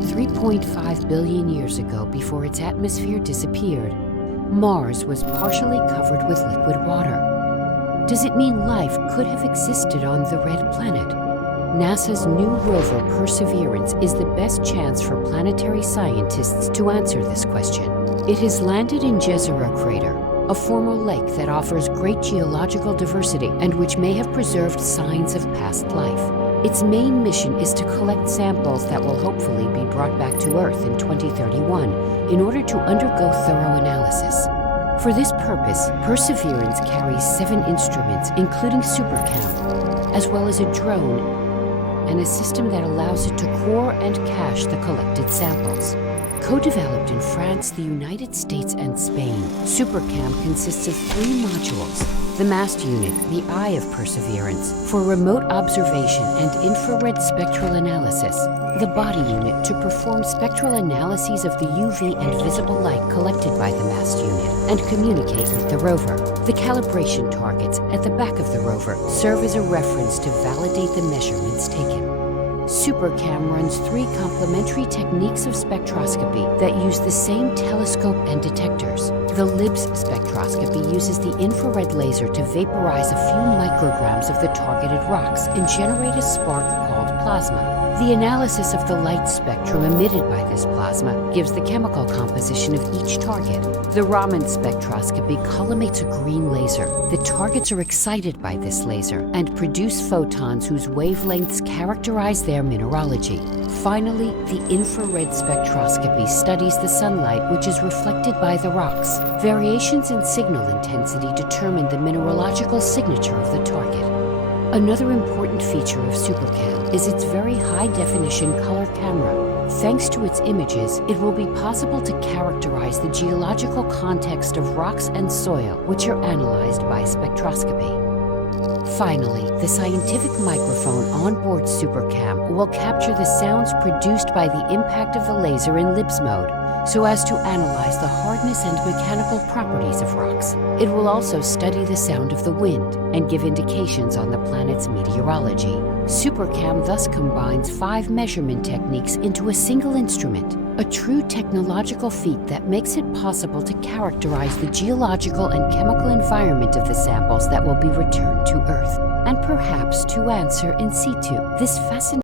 3.5 billion years ago, before its atmosphere disappeared, Mars was partially covered with liquid water. Does it mean life could have existed on the red planet? NASA's new rover Perseverance is the best chance for planetary scientists to answer this question. It has landed in Jezero Crater, a former lake that offers great geological diversity and which may have preserved signs of past life. Its main mission is to collect samples that will hopefully be brought back to Earth in 2031 in order to undergo thorough analysis. For this purpose, Perseverance carries 7 instruments, including supercam, as well as a drone and a system that allows it to core and cache the collected samples. Co-developed in France, the United States, and Spain, supercam consists of 3 modules. The mast unit, the eye of Perseverance, for remote observation and infrared spectral analysis. The body unit, to perform spectral analyses of the UV and visible light collected by the mast unit and communicate with the rover. The calibration targets at the back of the rover serve as a reference to validate the measurements taken. Supercam runs 3 complementary techniques of spectroscopy that use the same telescope and detectors. The LIBS spectroscopy uses the infrared laser to vaporize a few micrograms of the targeted rocks and generate a spark called plasma. The analysis of the light spectrum emitted by this plasma gives the chemical composition of each target. The Raman spectroscopy collimates a green laser. The targets are excited by this laser and produce photons whose wavelengths characterize their mineralogy. Finally, the infrared spectroscopy studies the sunlight which is reflected by the rocks. Variations in signal intensity determine the mineralogical signature of the target. Another important feature of supercam is its very high-definition color camera. Thanks to its images, it will be possible to characterize the geological context of rocks and soil, which are analyzed by spectroscopy. Finally, the scientific microphone on board supercam will capture the sounds produced by the impact of the laser in LIBS mode, so as to analyze the hardness and mechanical properties of rocks. It will also study the sound of the wind and give indications on the planet's meteorology. Supercam thus combines 5 measurement techniques into a single instrument, a true technological feat that makes it possible to characterize the geological and chemical environment of the samples that will be returned to Earth, and perhaps to answer in situ this fascinating